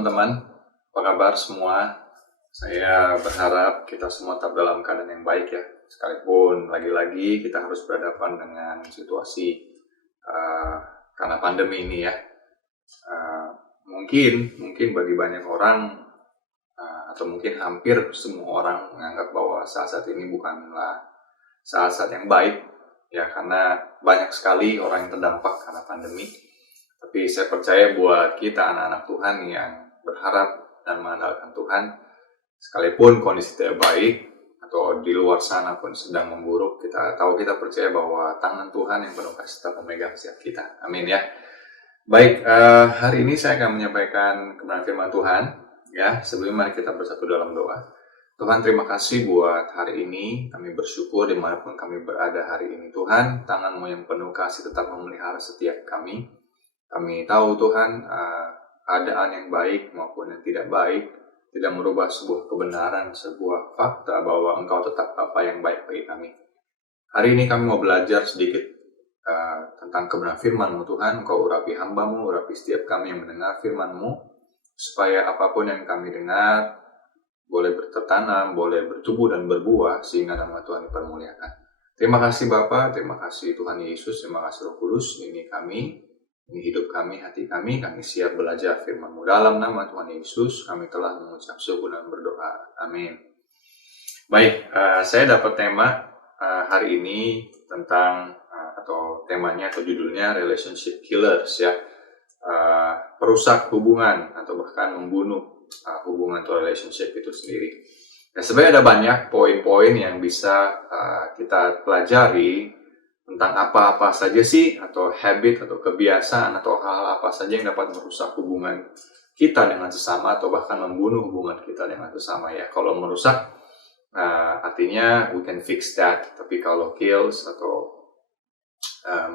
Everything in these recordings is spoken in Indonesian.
teman-teman, apa kabar semua? Saya berharap kita semua tetap dalam keadaan yang baik ya. Sekalipun lagi-lagi kita harus berhadapan dengan situasi karena pandemi ini ya. Mungkin bagi banyak orang atau mungkin hampir semua orang menganggap bahwa saat-saat ini bukanlah saat-saat yang baik ya, karena banyak sekali orang yang terdampak karena pandemi. Tapi saya percaya buat kita anak-anak Tuhan yang berharap dan mengandalkan Tuhan, sekalipun kondisi tidak baik atau di luar sana pun sedang memburuk, kita percaya bahwa tangan Tuhan yang penuh kasih tetap memegang setiap kita. Amin ya. Baik, hari ini saya akan menyampaikan kebenaran firman Tuhan ya. Sebelumnya mari kita bersatu dalam doa. Tuhan, terima kasih buat hari ini. Kami bersyukur dimanapun kami berada hari ini. Tuhan, tangan-Mu yang penuh kasih tetap memelihara setiap kami. Kami tahu Tuhan, keadaan yang baik maupun yang tidak baik tidak merubah sebuah kebenaran, sebuah fakta bahwa Engkau tetap apa yang baik bagi kami. Hari ini kami mau belajar sedikit tentang kebenaran firman-Mu Tuhan. Engkau urapi hamba-Mu, urapi setiap kami yang mendengar firman-Mu, supaya apapun yang kami dengar boleh bertanam, boleh bertumbuh dan berbuah, sehingga nama Tuhan dipermuliakan. Terima kasih Bapa, terima kasih Tuhan Yesus, terima kasih Roh Kudus. Ini kami, ini hidup kami, hati kami siap belajar firman-Mu. Dalam nama Tuhan Yesus, kami telah mengucap syukur dan berdoa. Amin. Baik, saya dapat tema hari ini tentang, atau temanya atau judulnya Relationship Killers ya. Perusak hubungan atau bahkan membunuh hubungan atau relationship itu sendiri. Nah, sebenarnya ada banyak poin-poin yang bisa kita pelajari tentang apa-apa saja sih, atau habit, atau kebiasaan, atau hal apa saja yang dapat merusak hubungan kita dengan sesama, atau bahkan membunuh hubungan kita dengan sesama ya. Kalau merusak, artinya we can fix that. Tapi kalau kills, atau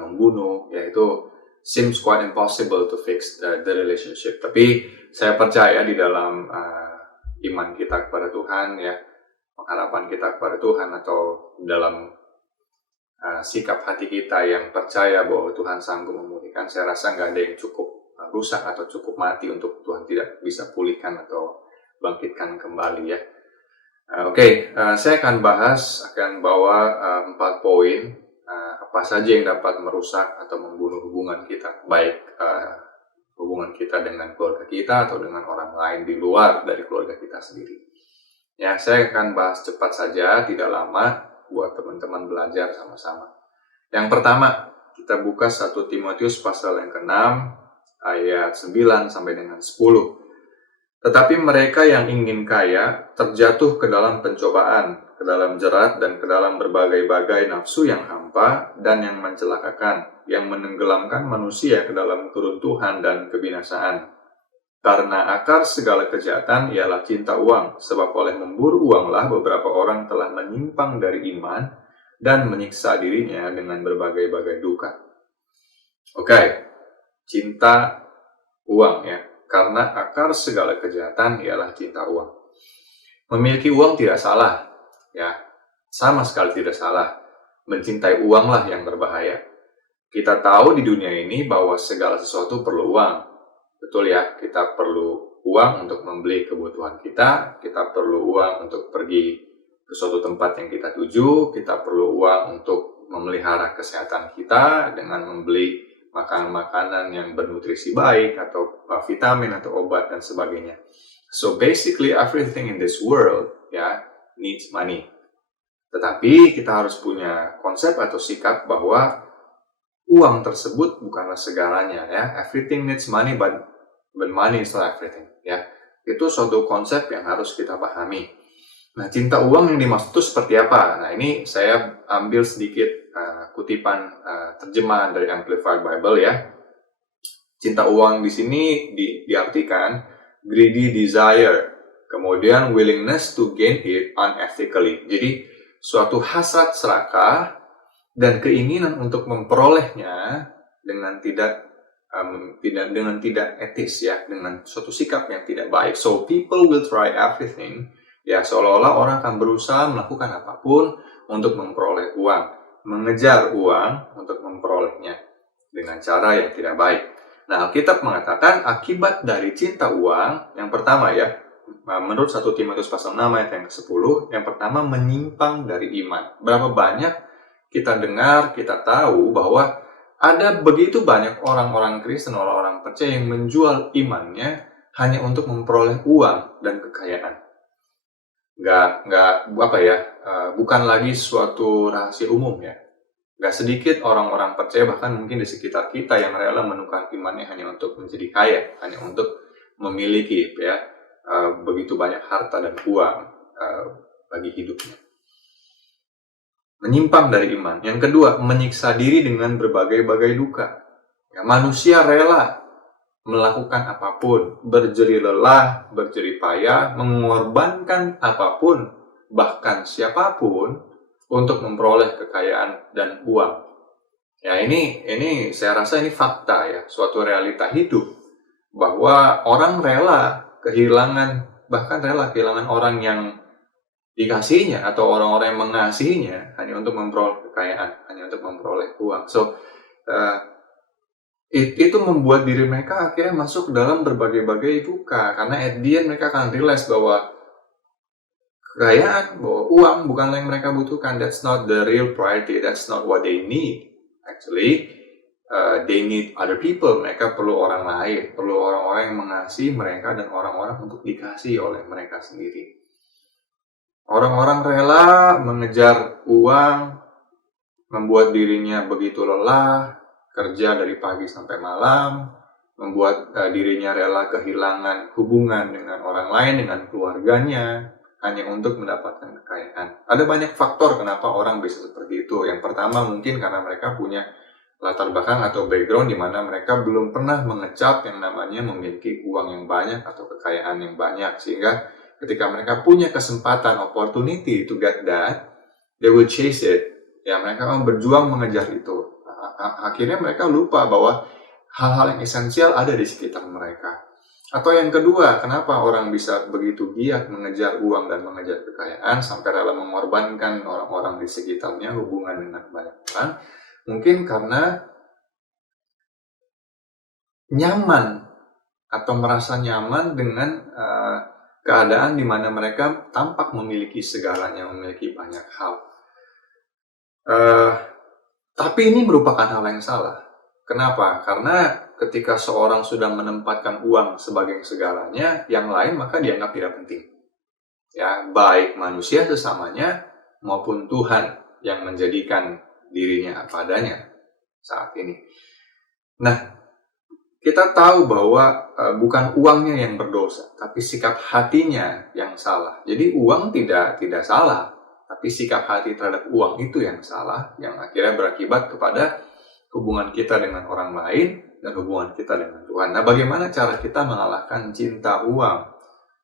membunuh, ya itu seems quite impossible to fix the relationship. Tapi saya percaya di dalam iman kita kepada Tuhan ya, pengharapan kita kepada Tuhan, atau dalam sikap hati kita yang percaya bahwa Tuhan sanggup memulihkan, saya rasa nggak ada yang cukup rusak atau cukup mati untuk Tuhan tidak bisa pulihkan atau bangkitkan kembali ya. Saya akan bawa 4 poin apa saja yang dapat merusak atau membunuh hubungan kita, baik hubungan kita dengan keluarga kita atau dengan orang lain di luar dari keluarga kita sendiri. Ya, saya akan bahas cepat saja, tidak lama, buat teman-teman belajar sama-sama. Yang pertama, kita buka 1 Timotius pasal yang ke-6 ayat 9 sampai dengan 10. Tetapi mereka yang ingin kaya terjatuh ke dalam pencobaan, ke dalam jerat, dan ke dalam berbagai-bagai nafsu yang hampa dan yang mencelakakan, yang menenggelamkan manusia ke dalam keruntuhan dan kebinasaan. Karena akar segala kejahatan ialah cinta uang, sebab oleh memburu uanglah beberapa orang telah menyimpang dari iman dan menyiksa dirinya dengan berbagai-bagai duka. Cinta uang ya. Karena akar segala kejahatan ialah cinta uang. Memiliki uang tidak salah, ya, sama sekali tidak salah. Mencintai uanglah yang berbahaya. Kita tahu di dunia ini bahwa segala sesuatu perlu uang. Betul ya, kita perlu uang untuk membeli kebutuhan kita perlu uang untuk pergi ke suatu tempat yang kita tuju, kita perlu uang untuk memelihara kesehatan kita dengan membeli makanan-makanan yang bernutrisi baik, atau vitamin, atau obat, dan sebagainya. So basically everything in this world needs money. Tetapi kita harus punya konsep atau sikap bahwa uang tersebut bukanlah segalanya ya. Everything needs money, but money is not everything ya. Itu suatu konsep yang harus kita pahami. Nah, cinta uang yang dimaksud itu seperti apa? Nah, ini saya ambil sedikit kutipan terjemahan dari Amplified Bible ya. Cinta uang di sini diartikan greedy desire, kemudian willingness to gain it unethically. Jadi suatu hasrat serakah dan keinginan untuk memperolehnya dengan tidak etis ya, dengan suatu sikap yang tidak baik. So people will try everything ya, seolah-olah orang akan berusaha melakukan apapun untuk memperoleh uang, mengejar uang untuk memperolehnya dengan cara yang tidak baik. Nah, Alkitab mengatakan akibat dari cinta uang, yang pertama ya, menurut 1 Timotius pasal 6 ayat yang ke-10, yang pertama menyimpang dari iman. Berapa banyak kita dengar, kita tahu bahwa ada begitu banyak orang-orang Kristen, orang-orang percaya yang menjual imannya hanya untuk memperoleh uang dan kekayaan. Bukan lagi suatu rahasia umum ya. Gak sedikit orang-orang percaya, bahkan mungkin di sekitar kita, yang rela menukar imannya hanya untuk menjadi kaya, hanya untuk memiliki begitu banyak harta dan uang bagi hidupnya. Menyimpang dari iman. Yang kedua, menyiksa diri dengan berbagai-bagai duka. Ya, manusia rela melakukan apapun, berjerih lelah, berjerih payah, mengorbankan apapun, bahkan siapapun, untuk memperoleh kekayaan dan uang. Ya, ini saya rasa ini fakta ya, suatu realita hidup, bahwa orang rela kehilangan orang yang dikasihnya atau orang-orang yang mengasihinya hanya untuk memperoleh kekayaan, hanya untuk memperoleh uang. Itu membuat diri mereka akhirnya masuk dalam berbagai-bagai duka, karena at the end mereka akan realize bahwa kekayaan, bahwa uang bukanlah yang mereka butuhkan. That's not the real priority. That's not what they need. Actually, they need other people. Mereka perlu orang lain, perlu orang-orang yang mengasihi mereka dan orang-orang untuk dikasihi oleh mereka sendiri. Orang-orang rela mengejar uang, membuat dirinya begitu lelah, kerja dari pagi sampai malam, membuat dirinya rela kehilangan hubungan dengan orang lain, dengan keluarganya, hanya untuk mendapatkan kekayaan. Ada banyak faktor kenapa orang bisa seperti itu. Yang pertama mungkin karena mereka punya latar belakang atau background di mana mereka belum pernah mengecap yang namanya memiliki uang yang banyak atau kekayaan yang banyak, sehingga ketika mereka punya kesempatan, opportunity to get that, they will chase it. Ya, mereka akan berjuang mengejar itu. Akhirnya mereka lupa bahwa hal-hal yang esensial ada di sekitar mereka. Atau yang kedua, kenapa orang bisa begitu giat mengejar uang dan mengejar kekayaan sampai rela mengorbankan orang-orang di sekitarnya, hubungan dengan banyak orang? Mungkin karena nyaman atau merasa nyaman dengan keadaan di mana mereka tampak memiliki segalanya, memiliki banyak hal. Tapi ini merupakan hal yang salah. Kenapa? Karena ketika seorang sudah menempatkan uang sebagai segalanya, yang lain maka dianggap tidak penting. Ya, baik manusia sesamanya maupun Tuhan yang menjadikan dirinya apa adanya saat ini. Nah, kita tahu bahwa bukan uangnya yang berdosa, tapi sikap hatinya yang salah. Jadi uang tidak salah, tapi sikap hati terhadap uang itu yang salah, yang akhirnya berakibat kepada hubungan kita dengan orang lain dan hubungan kita dengan Tuhan. Nah, bagaimana cara kita mengalahkan cinta uang?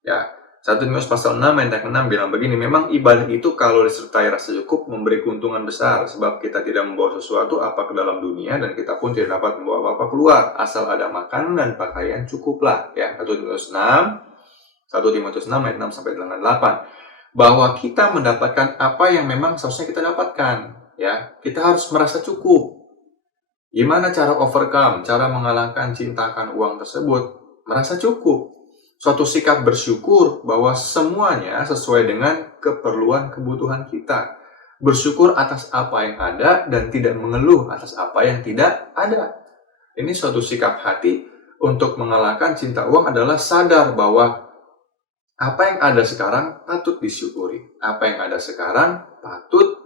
Ya, 1 Timotius pasal 6 ayat 6 bilang begini, memang ibadah itu kalau disertai rasa cukup memberi keuntungan besar, sebab kita tidak membawa sesuatu apa ke dalam dunia dan kita pun tidak dapat membawa apa-apa keluar, asal ada makanan dan pakaian cukuplah. Ya, 1 Timotius 6 ayat 6 sampai 8, bahwa kita mendapatkan apa yang memang seharusnya kita dapatkan. Ya, kita harus merasa cukup. Gimana cara overcome, cara mengalahkan cinta akan uang tersebut? Merasa cukup. Suatu sikap bersyukur bahwa semuanya sesuai dengan keperluan kebutuhan kita. Bersyukur atas apa yang ada dan tidak mengeluh atas apa yang tidak ada. Ini suatu sikap hati untuk mengalahkan cinta uang adalah sadar bahwa apa yang ada sekarang patut disyukuri. Apa yang ada sekarang patut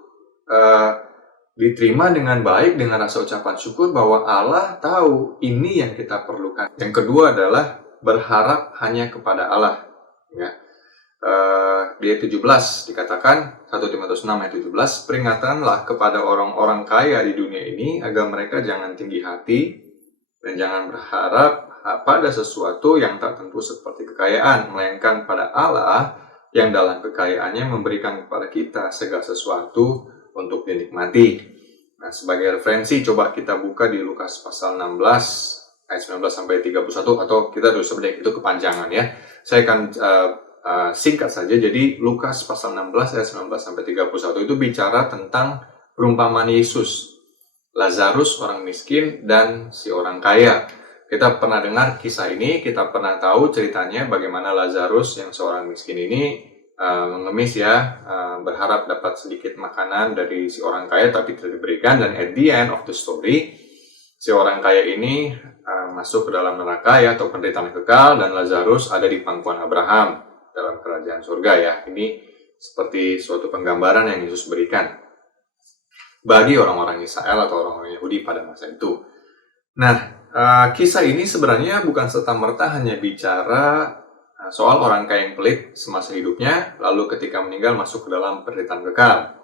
diterima dengan baik, dengan rasa ucapan syukur bahwa Allah tahu ini yang kita perlukan. Yang kedua adalah berharap hanya kepada Allah. Ya. Di ayat 17 dikatakan, 1 Timotius 6 ayat 17, peringatanlah kepada orang-orang kaya di dunia ini agar mereka jangan tinggi hati dan jangan berharap pada sesuatu yang tak tentu seperti kekayaan, melainkan pada Allah yang dalam kekayaannya memberikan kepada kita segala sesuatu untuk dinikmati. Nah, sebagai referensi coba kita buka di Lukas pasal 16 ayat 19 sampai 31, atau kita terus sebenarnya itu kepanjangan ya. Saya akan singkat saja. Jadi Lukas pasal 16 ayat 19 sampai 31 itu bicara tentang perumpamaan Yesus, Lazarus orang miskin dan si orang kaya. Kita pernah dengar kisah ini, kita pernah tahu ceritanya bagaimana Lazarus yang seorang miskin ini mengemis ya, berharap dapat sedikit makanan dari si orang kaya tapi tidak diberikan, dan at the end of the story si orang kaya ini masuk ke dalam neraka ya, atau penderitaan kekal, dan Lazarus ada di pangkuan Abraham dalam kerajaan surga ya. Ini seperti suatu penggambaran yang Yesus berikan bagi orang-orang Israel atau orang-orang Yahudi pada masa itu. Nah, kisah ini sebenarnya bukan serta-merta hanya bicara soal orang kaya yang pelit semasa hidupnya, lalu ketika meninggal masuk ke dalam penderitaan kekal.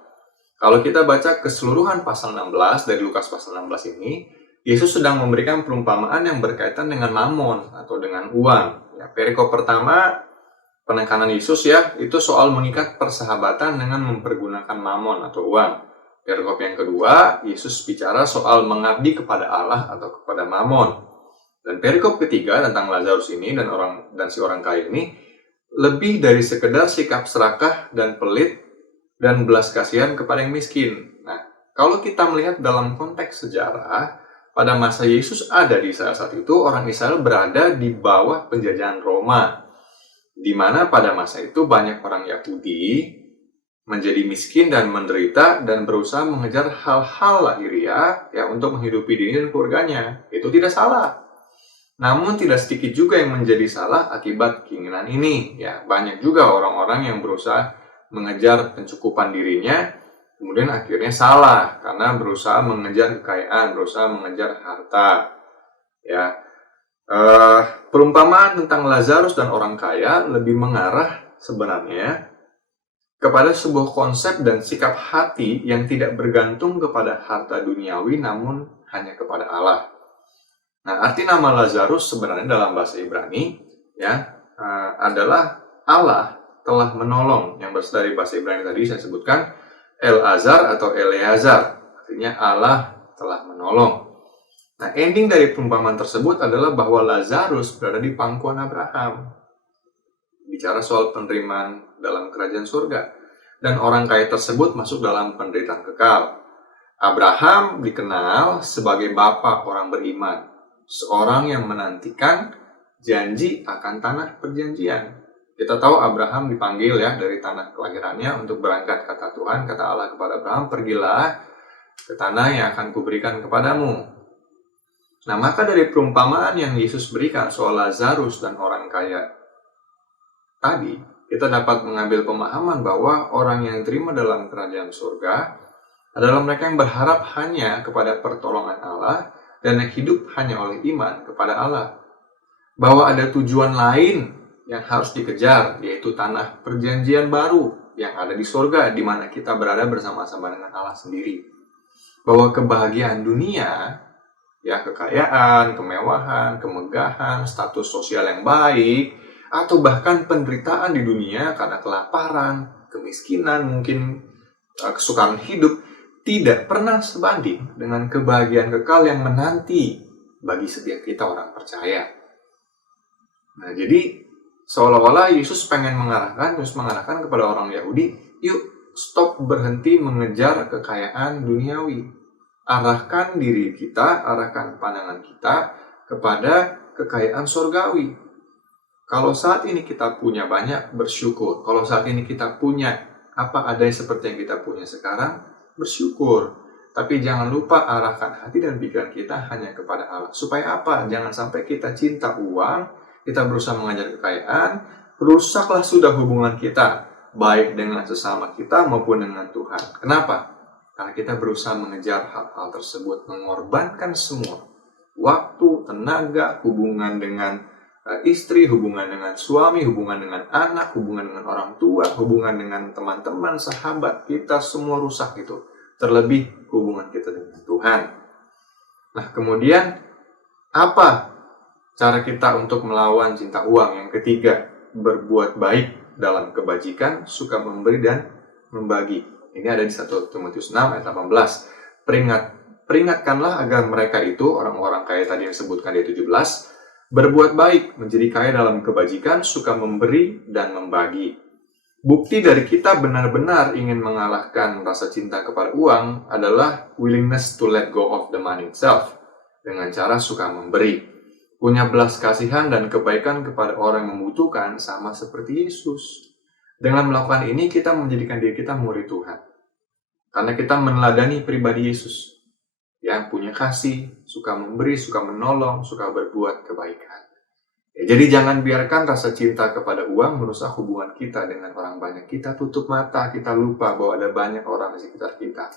Kalau kita baca keseluruhan pasal 16 dari Lukas pasal 16 ini, Yesus sedang memberikan perumpamaan yang berkaitan dengan mamon atau dengan uang. Ya, perikop pertama, penekanan Yesus ya, itu soal mengikat persahabatan dengan mempergunakan mamon atau uang. Perikop yang kedua, Yesus bicara soal mengabdi kepada Allah atau kepada mamon. Dan perikop ketiga tentang Lazarus ini dan si orang kaya ini lebih dari sekedar sikap serakah dan pelit dan belas kasihan kepada yang miskin. Nah, kalau kita melihat dalam konteks sejarah, pada masa Yesus ada di saat itu, orang Israel berada di bawah penjajahan Roma, di mana pada masa itu banyak orang Yahudi menjadi miskin dan menderita dan berusaha mengejar hal-hal lahiriah ya untuk menghidupi diri dan keluarganya. Itu tidak salah. Namun tidak sedikit juga yang menjadi salah akibat keinginan ini. Ya, banyak juga orang-orang yang berusaha mengejar pencukupan dirinya, kemudian akhirnya salah karena berusaha mengejar kekayaan, berusaha mengejar harta. Ya, perumpamaan tentang Lazarus dan orang kaya lebih mengarah sebenarnya kepada sebuah konsep dan sikap hati yang tidak bergantung kepada harta duniawi, namun hanya kepada Allah. Nah, arti nama Lazarus sebenarnya dalam bahasa Ibrani ya adalah Allah telah menolong. Yang berasal dari bahasa Ibrani tadi saya sebutkan El-Azar atau Eleazar, artinya Allah telah menolong. Nah, ending dari perumpamaan tersebut adalah bahwa Lazarus berada di pangkuan Abraham. Bicara soal penerimaan dalam kerajaan surga. Dan orang kaya tersebut masuk dalam penderitaan kekal. Abraham dikenal sebagai bapa orang beriman. Seorang yang menantikan janji akan tanah perjanjian. Kita tahu Abraham dipanggil ya dari tanah kelahirannya untuk berangkat, kata Tuhan, kata Allah kepada Abraham, pergilah ke tanah yang akan kuberikan kepadamu. Nah, maka dari perumpamaan yang Yesus berikan soal Lazarus dan orang kaya tadi, kita dapat mengambil pemahaman bahwa orang yang diterima dalam kerajaan surga adalah mereka yang berharap hanya kepada pertolongan Allah dan yang hidup hanya oleh iman kepada Allah. Bahwa ada tujuan lain yang harus dikejar, yaitu tanah perjanjian baru yang ada di surga, di mana kita berada bersama-sama dengan Allah sendiri. Bahwa kebahagiaan dunia, ya kekayaan, kemewahan, kemegahan, status sosial yang baik, atau bahkan penderitaan di dunia karena kelaparan, kemiskinan, mungkin kesukaran hidup, tidak pernah sebanding dengan kebahagiaan kekal yang menanti bagi setiap kita orang percaya. Nah, jadi seolah-olah Yesus pengen mengarahkan kepada orang Yahudi, yuk stop berhenti mengejar kekayaan duniawi. Arahkan diri kita, arahkan pandangan kita kepada kekayaan surgawi. Kalau saat ini kita punya banyak, bersyukur. Kalau saat ini kita punya apa adanya seperti yang kita punya sekarang, bersyukur. Tapi jangan lupa arahkan hati dan pikiran kita hanya kepada Allah. Supaya apa? Jangan sampai kita cinta uang, kita berusaha mengejar kekayaan, rusaklah sudah hubungan kita, baik dengan sesama kita maupun dengan Tuhan. Kenapa? Karena kita berusaha mengejar hal-hal tersebut, mengorbankan semua. Waktu, tenaga, hubungan dengan istri, hubungan dengan suami, hubungan dengan anak, hubungan dengan orang tua, hubungan dengan teman-teman, sahabat, kita semua rusak gitu. Terlebih hubungan kita dengan Tuhan. Nah, kemudian apa cara kita untuk melawan cinta uang? Yang ketiga, berbuat baik dalam kebajikan, suka memberi dan membagi. Ini ada di 1 Timotius 6 ayat 18. Peringatkanlah agar mereka itu, orang-orang kaya tadi yang disebutkan di 17, berbuat baik, menjadi kaya dalam kebajikan, suka memberi dan membagi. Bukti dari kita benar-benar ingin mengalahkan rasa cinta kepada uang adalah willingness to let go of the money itself, dengan cara suka memberi. punya belas kasihan dan kebaikan kepada orang yang membutuhkan sama seperti Yesus. Dengan melakukan ini, kita menjadikan diri kita murid Tuhan. Karena kita meneladani pribadi Yesus. Yang punya kasih, suka memberi, suka menolong, suka berbuat kebaikan. Jadi jangan biarkan rasa cinta kepada uang merusak hubungan kita dengan orang banyak. Kita tutup mata, kita lupa bahwa ada banyak orang di sekitar kita.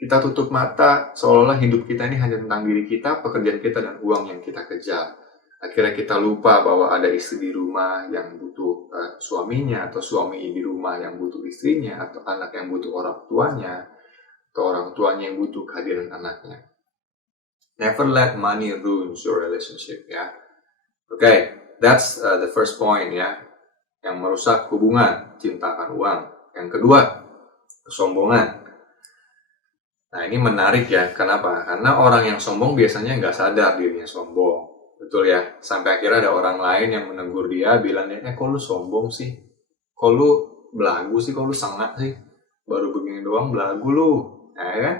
Kita tutup mata seolah-olah hidup kita ini hanya tentang diri kita, pekerjaan kita, dan uang yang kita kejar. Akhirnya kita lupa bahwa ada istri di rumah yang butuh suaminya, atau suami di rumah yang butuh istrinya, atau anak yang butuh orang tuanya, atau orang tuanya yang butuh kehadiran anaknya. Never let money ruin your relationship, ya. Okay, that's the first point, ya, yang merusak hubungan, cintakan uang. Yang kedua, kesombongan. Nah, ini menarik ya, kenapa? Karena orang yang sombong biasanya nggak sadar dirinya sombong, betul ya? Sampai akhirnya ada orang lain yang menegur dia, bilangnya, kok lu sombong sih? Kok lu belagu sih? Kok lu sengak sih? Baru begini doang belagu lu. Nah, ya kan?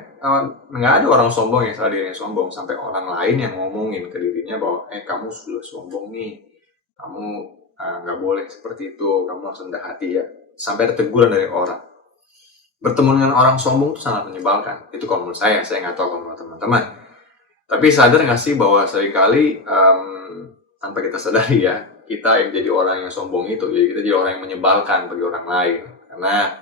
Nggak ada orang sombong yang sadar dirinya sombong, sampai orang lain yang ngomongin ke dirinya bahwa kamu sudah sombong nih, kamu nggak boleh seperti itu, kamu harus rendah hati ya. Sampai ada teguran dari orang. Bertemu dengan orang sombong itu sangat menyebalkan. Itu kalau menurut saya nggak tahu kalau menurut teman-teman. Tapi sadar nggak sih bahwa seringkali tanpa kita sadari ya, kita yang jadi orang yang sombong itu, jadi kita jadi orang yang menyebalkan bagi orang lain. Karena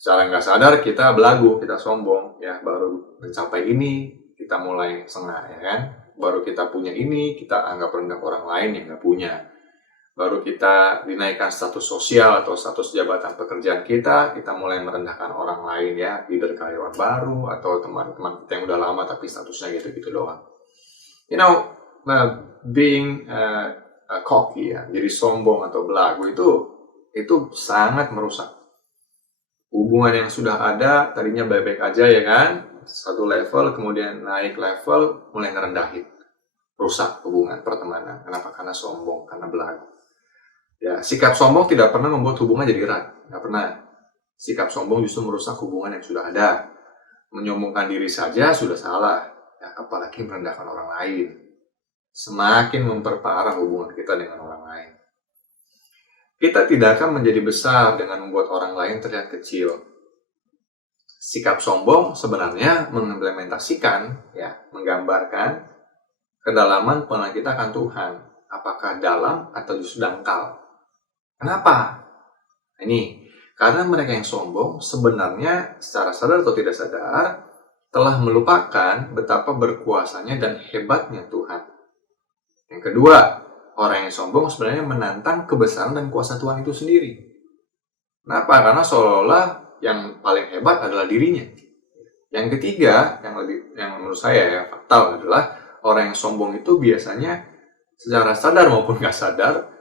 secara nggak sadar kita belagu, kita sombong, ya, baru mencapai ini kita mulai sengah, ya kan? Baru kita punya ini kita anggap rendah orang lain yang nggak punya. Baru kita dinaikkan status sosial atau status jabatan pekerjaan kita mulai merendahkan orang lain, ya, either karyawan baru atau teman-teman kita yang udah lama tapi statusnya gitu-gitu doang. You know, being cocky, ya, jadi sombong atau belagu itu sangat merusak hubungan yang sudah ada. Tadinya baik-baik aja, ya kan, satu level, kemudian naik level, mulai ngerendahin, rusak hubungan pertemanan. Kenapa? Karena sombong, karena belagu. Ya, sikap sombong tidak pernah membuat hubungan jadi erat, nggak pernah. Sikap sombong justru merusak hubungan yang sudah ada. Menyombongkan diri saja sudah salah, ya, apalagi merendahkan orang lain. Semakin memperparah hubungan kita dengan orang lain. Kita tidak akan menjadi besar dengan membuat orang lain terlihat kecil. Sikap sombong sebenarnya mengimplementasikan, ya, menggambarkan kedalaman pengenalan kita akan Tuhan. Apakah dalam atau justru dangkal? Kenapa? Ini karena mereka yang sombong sebenarnya secara sadar atau tidak sadar telah melupakan betapa berkuasanya dan hebatnya Tuhan. Yang kedua, orang yang sombong sebenarnya menantang kebesaran dan kuasa Tuhan itu sendiri. Kenapa? Karena seolah-olah yang paling hebat adalah dirinya. Yang ketiga, yang menurut saya ya fatal adalah orang yang sombong itu biasanya secara sadar maupun nggak sadar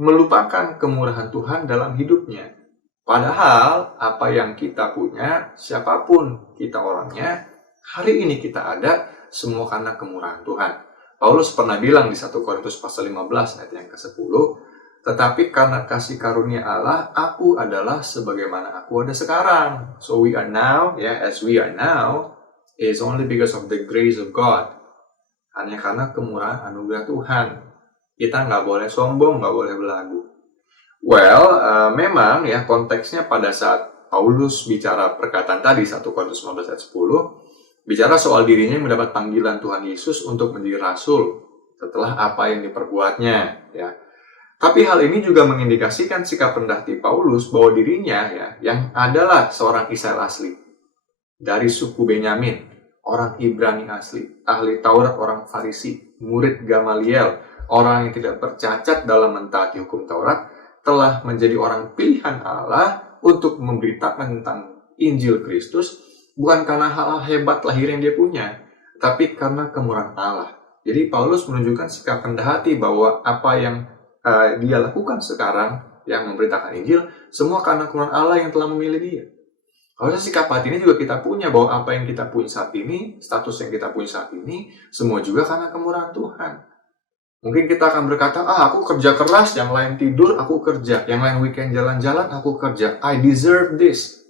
melupakan kemurahan Tuhan dalam hidupnya. Padahal apa yang kita punya, siapapun kita orangnya, hari ini kita ada semua karena kemurahan Tuhan. Paulus pernah bilang di 1 Korintus pasal 15 ayat yang ke-10, tetapi karena kasih karunia Allah, aku adalah sebagaimana aku ada sekarang. So we are now, as we are now, is only because of the grace of God. Hanya karena kemurahan anugerah Tuhan. Kita nggak boleh sombong, nggak boleh belagu. Well, memang ya konteksnya pada saat Paulus bicara perkataan tadi 1 Korintus 15 ayat 10, bicara soal dirinya yang mendapat panggilan Tuhan Yesus untuk menjadi rasul setelah apa yang diperbuatnya, ya. Tapi hal ini juga mengindikasikan sikap rendah hati Paulus bahwa dirinya, ya, yang adalah seorang Israel asli dari suku Benyamin, orang Ibrani asli, ahli Taurat, orang Farisi, murid Gamaliel, orang yang tidak bercacat dalam mentaati hukum Taurat, telah menjadi orang pilihan Allah untuk memberitakan tentang Injil Kristus, bukan karena hal-hal hebat lahir yang dia punya, tapi karena kemurahan Allah. Jadi Paulus menunjukkan sikap rendah hati bahwa apa yang dia lakukan sekarang, yang memberitakan Injil, semua karena kemurahan Allah yang telah memilih dia. Harusnya sikap hati ini juga kita punya, bahwa apa yang kita punya saat ini, status yang kita punya saat ini, semua juga karena kemurahan Tuhan. Mungkin kita akan berkata, aku kerja keras, yang lain tidur, aku kerja. Yang lain weekend jalan-jalan, aku kerja. I deserve this.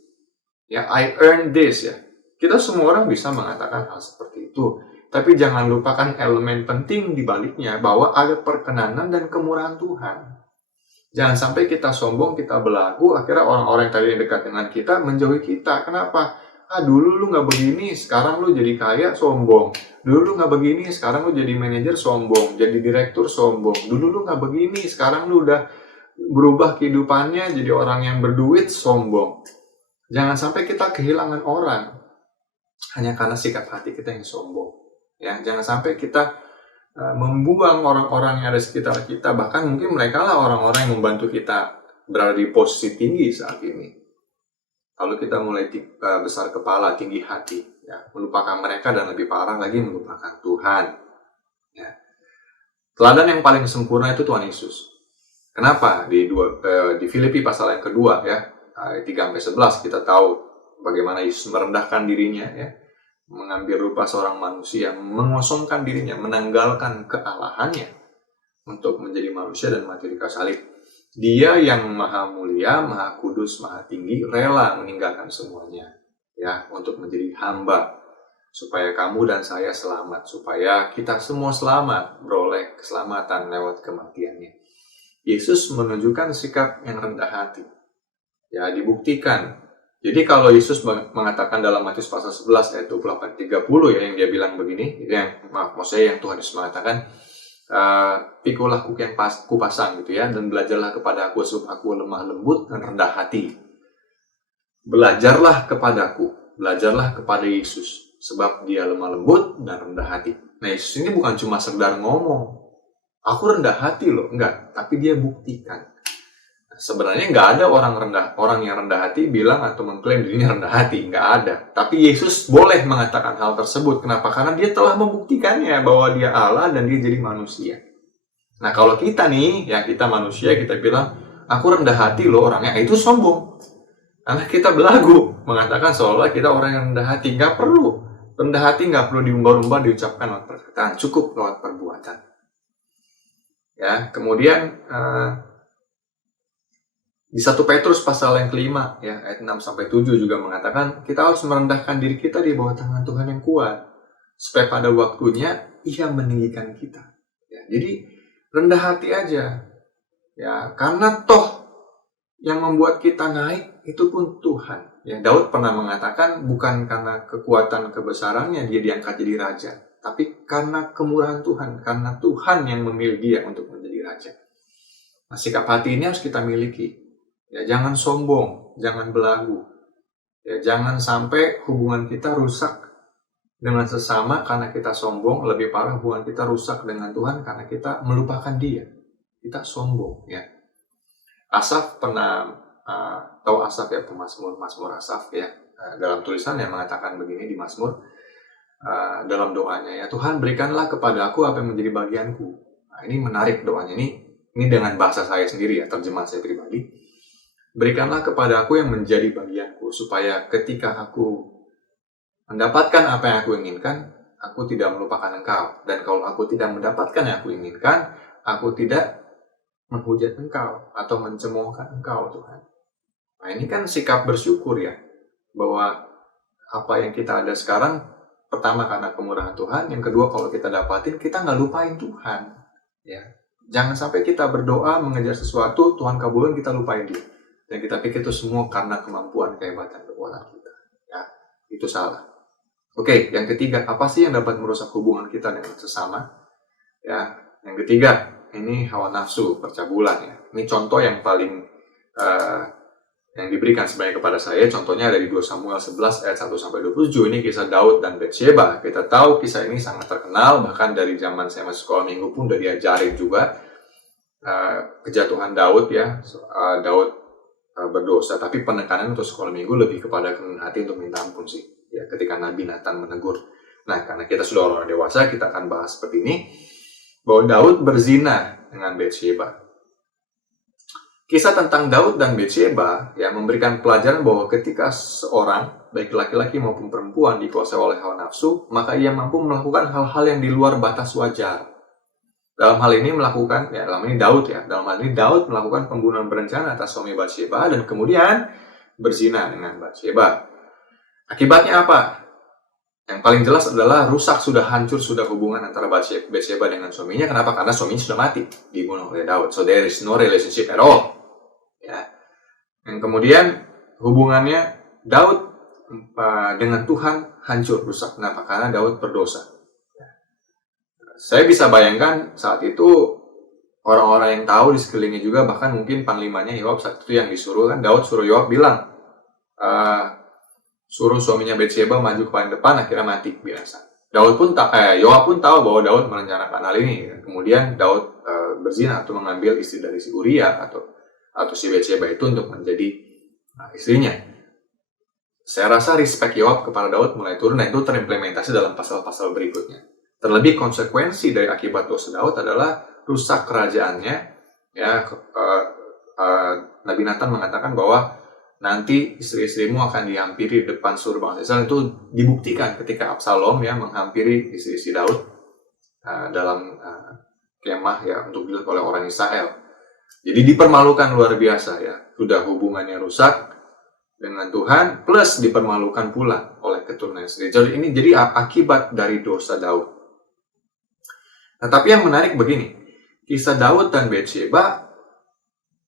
Ya, I earn this, ya. Kita semua orang bisa mengatakan hal seperti itu. tapi jangan lupakan elemen penting di baliknya, bahwa ada perkenanan dan kemurahan Tuhan. Jangan sampai kita sombong, kita belagu, akhirnya orang-orang yang tadi dekat dengan kita menjauhi kita. Kenapa? Dulu lu nggak begini, sekarang lu jadi kaya, sombong. Dulu lu nggak begini, sekarang lu jadi manajer, sombong. Jadi direktur, sombong. Dulu lu nggak begini, sekarang lu udah berubah kehidupannya, jadi orang yang berduit, sombong. Jangan sampai kita kehilangan orang hanya karena sikap hati kita yang sombong. Ya, jangan sampai kita membuang orang-orang yang ada di sekitar kita, bahkan mungkin mereka lah orang-orang yang membantu kita berada di posisi tinggi saat ini. Kalau kita mulai besar kepala, tinggi hati, ya, melupakan mereka dan lebih parah lagi melupakan Tuhan. Ya. Teladan yang paling sempurna itu Tuhan Yesus. Kenapa? Di Filipi pasal yang kedua, ya, ayat 3-11 kita tahu bagaimana Yesus merendahkan dirinya, ya, mengambil rupa seorang manusia, mengosongkan dirinya, menanggalkan kealahannya untuk menjadi manusia dan mati di kayu salib. Dia yang maha mulia, maha kudus, maha tinggi, rela meninggalkan semuanya, ya, untuk menjadi hamba, supaya kamu dan saya selamat, supaya kita semua selamat, beroleh keselamatan lewat kematiannya. Yesus menunjukkan sikap yang rendah hati, ya, dibuktikan. Jadi kalau Yesus mengatakan dalam Matius pasal 11 ayat 28-30, ya, yang dia bilang begini, maksudnya yang Tuhan Yesus mengatakan, pikulah kuk yang kupasang, gitu ya, dan belajarlah kepada aku sebab aku lemah lembut dan rendah hati. Belajarlah kepadaku, belajarlah kepada Yesus, sebab dia lemah lembut dan rendah hati. Nah, Yesus ini bukan cuma sekedar ngomong, aku rendah hati loh, enggak, tapi dia buktikan. Sebenarnya nggak ada orang yang rendah hati bilang atau mengklaim dirinya rendah hati, nggak ada. Tapi Yesus boleh mengatakan hal tersebut. Kenapa? Karena dia telah membuktikannya bahwa dia Allah dan dia jadi manusia. Nah, kalau kita nih, ya, kita manusia, kita bilang aku rendah hati loh orangnya, itu sombong. Karena kita belagu mengatakan seolah kita orang yang rendah hati. Nggak perlu. Rendah hati nggak perlu diumbar-umbar, diucapkan lewat perkataan, cukup lewat perbuatan. Ya, kemudian di 1 Petrus pasal yang kelima, ya, ayat 6-7 juga mengatakan kita harus merendahkan diri kita di bawah tangan Tuhan yang kuat, supaya pada waktunya Ia meninggikan kita. Ya, jadi rendah hati aja, ya, karena toh yang membuat kita naik itu pun Tuhan. Ya, Daud pernah mengatakan bukan karena kekuatan kebesarannya dia diangkat jadi raja, tapi karena kemurahan Tuhan, karena Tuhan yang memilih dia untuk menjadi raja. Nah, sikap hati ini harus kita miliki. Ya, jangan sombong, jangan belagu. Ya, jangan sampai hubungan kita rusak dengan sesama karena kita sombong, lebih parah hubungan kita rusak dengan Tuhan karena kita melupakan Dia. Kita sombong, ya. Asaf pernah tahu Asaf, ya, Mazmur Asaf, ya. Dalam tulisan yang mengatakan begini di Mazmur, dalam doanya, ya, Tuhan berikanlah kepada aku apa yang menjadi bagianku. Nah, ini menarik doanya, ini dengan bahasa saya sendiri, ya, terjemahan saya pribadi. Berikanlah kepada aku yang menjadi bagianku, supaya ketika aku mendapatkan apa yang aku inginkan, aku tidak melupakan Engkau. Dan kalau aku tidak mendapatkan yang aku inginkan, aku tidak menghujat Engkau atau mencemoohkan Engkau, Tuhan. Nah, ini kan sikap bersyukur, ya, bahwa apa yang kita ada sekarang, pertama karena kemurahan Tuhan, yang kedua kalau kita dapatin, kita nggak lupain Tuhan. Ya. Jangan sampai kita berdoa mengejar sesuatu, Tuhan kabulin, kita lupain Dia. Dan kita pikir itu semua karena kemampuan, kehebatan, kekuatan kita. Ya, itu salah. Oke, yang ketiga, apa sih yang dapat merusak hubungan kita dengan sesama? Ya, yang ketiga, ini hawa nafsu, percabulan, ya. Ini contoh yang paling yang diberikan sebenarnya kepada saya. Contohnya ada di 2 Samuel 11 ayat 1-27. Ini kisah Daud dan Batsyeba. Kita tahu kisah ini sangat terkenal, bahkan dari zaman saya masih sekolah minggu pun udah diajarin juga. Kejatuhan Daud, ya. Daud berdosa, tapi penekanan untuk sekolah minggu lebih kepada kerendahan hati untuk minta ampun sih, ya, ketika Nabi Nathan menegur. Nah, karena kita sudah orang dewasa, kita akan bahas seperti ini, bahwa Daud berzina dengan Batsyeba. Kisah tentang Daud dan Batsyeba, ya, memberikan pelajaran bahwa ketika seorang, baik laki-laki maupun perempuan, dikuasai oleh hawa nafsu, maka ia mampu melakukan hal-hal yang di luar batas wajar. Dalam hal ini dalam hal ini Daud melakukan pembunuhan berencana atas suami Batsyeba dan kemudian berzina dengan Batsyeba. Akibatnya apa? Yang paling jelas adalah rusak, sudah hancur, sudah hubungan antara Bathsheba dengan suaminya. Kenapa? Karena suaminya sudah mati, dibunuh oleh Daud. So there is no relationship at all. Ya. Yang kemudian hubungannya Daud dengan Tuhan hancur, rusak. Kenapa? Karena Daud berdosa. Saya bisa bayangkan saat itu orang-orang yang tahu di sekelilingnya juga, bahkan mungkin panglimanya Yoab saat itu yang disuruh, kan Daud suruh Yoab bilang, suruh suaminya Bathsheba maju ke paling depan, akhirnya mati biasa. Yoab pun tahu bahwa Daud merencanakan hal ini. Kemudian Daud berzina atau mengambil istri dari si Uria atau si Bathsheba itu untuk menjadi istrinya. Saya rasa respect Yoab kepada Daud mulai turun, dan itu terimplementasi dalam pasal-pasal berikutnya. Terlebih konsekuensi dari akibat dosa Daud adalah rusak kerajaannya. Ya, Nabi Nathan mengatakan bahwa nanti istri-istrimu akan dihampiri di depan seluruh bangsa Israel. Itu dibuktikan ketika Absalom ya menghampiri istri-istri Daud dalam kemah ya untuk dilihat oleh orang Israel. Jadi dipermalukan luar biasa ya. Sudah hubungannya rusak dengan Tuhan, plus dipermalukan pula oleh keturunannya sendiri. Jadi ini jadi akibat dari dosa Daud. Nah, tapi yang menarik begini, kisah Daud dan Bathsheba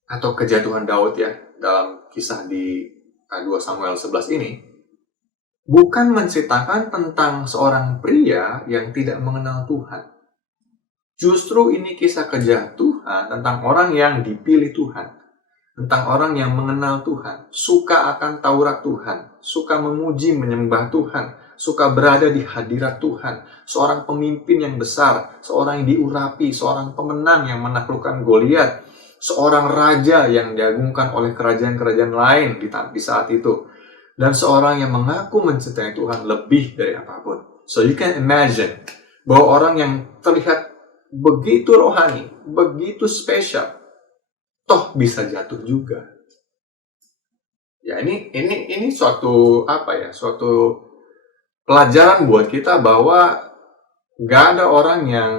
atau kejatuhan Daud ya dalam kisah di 2 Samuel 11 ini bukan menceritakan tentang seorang pria yang tidak mengenal Tuhan. Justru ini kisah kejatuhan tentang orang yang dipilih Tuhan, tentang orang yang mengenal Tuhan, suka akan Taurat Tuhan, suka memuji menyembah Tuhan, suka berada di hadirat Tuhan, seorang pemimpin yang besar, seorang yang diurapi, seorang pemenang yang menaklukkan Goliat, seorang raja yang diagungkan oleh kerajaan-kerajaan lain di saat itu, dan seorang yang mengaku mencintai Tuhan lebih dari apapun. So you can imagine bahwa orang yang terlihat begitu rohani, begitu spesial, toh bisa jatuh juga. Ya ini suatu suatu pelajaran buat kita bahwa nggak ada orang yang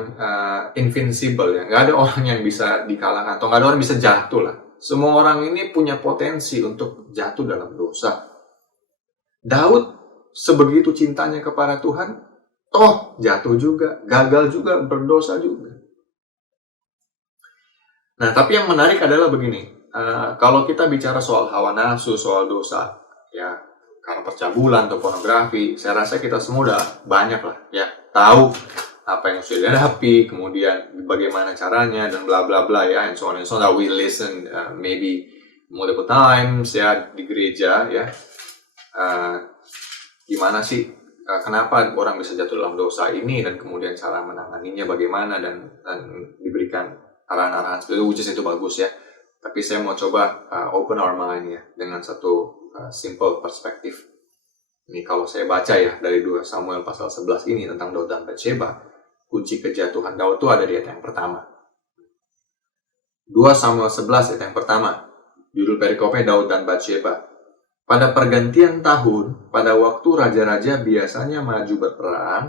invincible ya, nggak ada orang yang bisa dikalahkan atau nggak ada orang bisa jatuh lah. Semua orang ini punya potensi untuk jatuh dalam dosa. Daud sebegitu cintanya kepada Tuhan, toh jatuh juga, gagal juga, berdosa juga. Nah, tapi yang menarik adalah begini, kalau kita bicara soal hawa nafsu, soal dosa, ya karena percabulan atau pornografi, saya rasa kita semua udah banyak lah, ya tahu apa yang sudah dihadapi, kemudian bagaimana caranya dan bla bla bla ya, and so on and so on. That we listen maybe multiple times ya di gereja ya, gimana sih, kenapa orang bisa jatuh dalam dosa ini dan kemudian cara menanganinya bagaimana dan diberikan arahan-arahan seperti itu bagus ya. Tapi saya mau coba open our mind ya dengan satu simple perspektif. Ini kalau saya baca ya dari 2 Samuel pasal 11 ini tentang Daud dan Bathsheba, kunci kejatuhan Daud itu ada di ayat yang pertama. 2 Samuel 11 ayat yang pertama, judul perikopnya Daud dan Bathsheba. Pada pergantian tahun, pada waktu raja-raja biasanya maju berperang,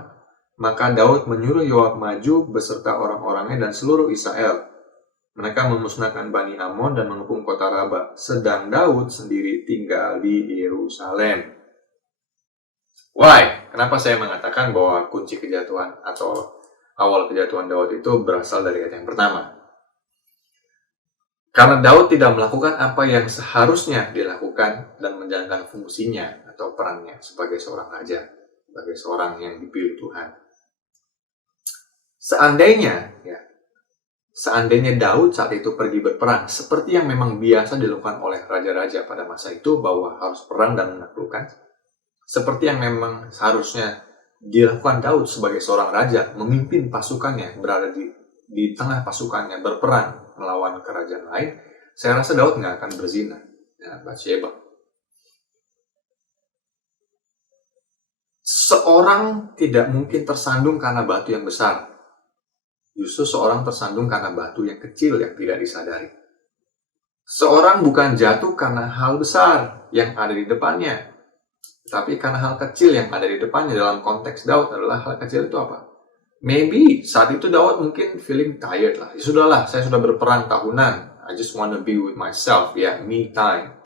maka Daud menyuruh Yoab maju beserta orang-orangnya dan seluruh Israel. Mereka memusnahkan Bani Amon dan mengepung kota Raba, sedang Daud sendiri tinggal di Yerusalem. Why? Kenapa saya mengatakan bahwa kunci kejatuhan atau awal kejatuhan Daud itu berasal dari ayat yang pertama? Karena Daud tidak melakukan apa yang seharusnya dilakukan dan menjalankan fungsinya atau perannya sebagai seorang raja, sebagai seorang yang dipilih Tuhan. Seandainya Daud saat itu pergi berperang, seperti yang memang biasa dilakukan oleh raja-raja pada masa itu, bahwa harus perang dan menaklukkan, seperti yang memang seharusnya dilakukan Daud sebagai seorang raja, memimpin pasukannya, berada di tengah pasukannya, berperang melawan kerajaan lain, saya rasa Daud nggak akan berzina dengan Bathsheba. Seorang tidak mungkin tersandung karena batu yang besar. Justru seorang tersandung karena batu yang kecil yang tidak disadari. Seorang bukan jatuh karena hal besar yang ada di depannya, tapi karena hal kecil yang ada di depannya. Dalam konteks Daud adalah hal kecil itu apa? Maybe saat itu Daud mungkin feeling tired lah. Ya sudahlah, saya sudah berperang tahunan. I just want to be with myself, ya, me time.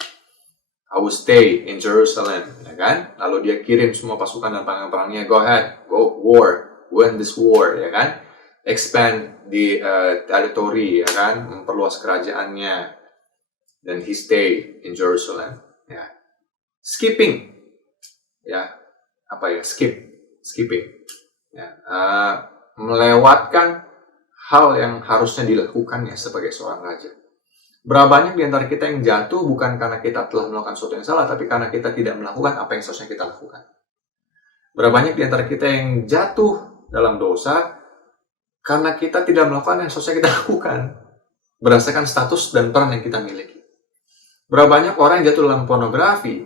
I will stay in Jerusalem, ya kan? Lalu dia kirim semua pasukan dan perangnya, go ahead, go war, win this war, ya kan? Expand di territory, ya kan? Memperluas kerajaannya, dan he stay in Jerusalem, ya. Skipping, ya, skipping, ya, melewatkan hal yang harusnya dilakukannya sebagai seorang raja. Berapa banyak di antara kita yang jatuh bukan karena kita telah melakukan sesuatu yang salah, tapi karena kita tidak melakukan apa yang seharusnya kita lakukan. Berapa banyak di antara kita yang jatuh dalam dosa karena kita tidak melakukan yang seharusnya kita lakukan berdasarkan status dan peran yang kita miliki. Berapa banyak orang yang jatuh dalam pornografi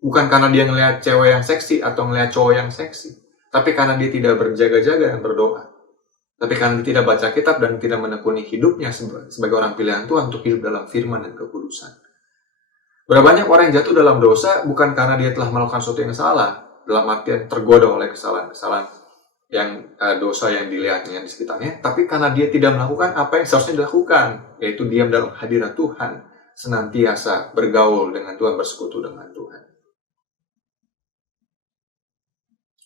bukan karena dia ngelihat cewek yang seksi atau ngelihat cowok yang seksi, tapi karena dia tidak berjaga-jaga dan berdoa. Tapi karena dia tidak baca kitab dan tidak menekuni hidupnya sebagai orang pilihan Tuhan untuk hidup dalam firman dan kekudusan. Berapa banyak orang yang jatuh dalam dosa bukan karena dia telah melakukan sesuatu yang salah, dalam artian tergoda oleh kesalahan-kesalahan yang dosa yang dilihatnya di sekitarnya, tapi karena dia tidak melakukan apa yang seharusnya dilakukan, yaitu diam dalam hadirat Tuhan, senantiasa bergaul dengan Tuhan, bersekutu dengan Tuhan.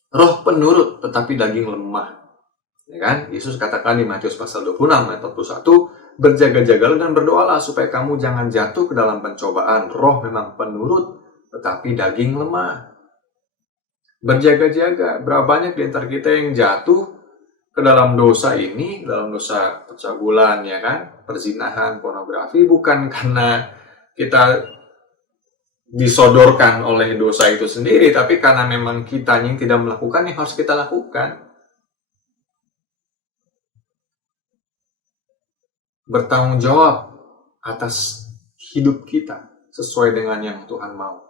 Roh penurut tetapi daging lemah. Ya kan? Yesus katakan di Matius pasal 26 ayat 41, berjaga-jagalah dan berdoalah supaya kamu jangan jatuh ke dalam pencobaan. Roh memang penurut tetapi daging lemah. Berjaga-jaga. Berapa banyak di antara kita yang jatuh ke dalam dosa ini, dalam dosa percabulan, ya kan? Perzinahan, pornografi, bukan karena kita disodorkan oleh dosa itu sendiri, tapi karena memang kitanya yang tidak melakukan yang harus kita lakukan. Bertanggung jawab atas hidup kita sesuai dengan yang Tuhan mau.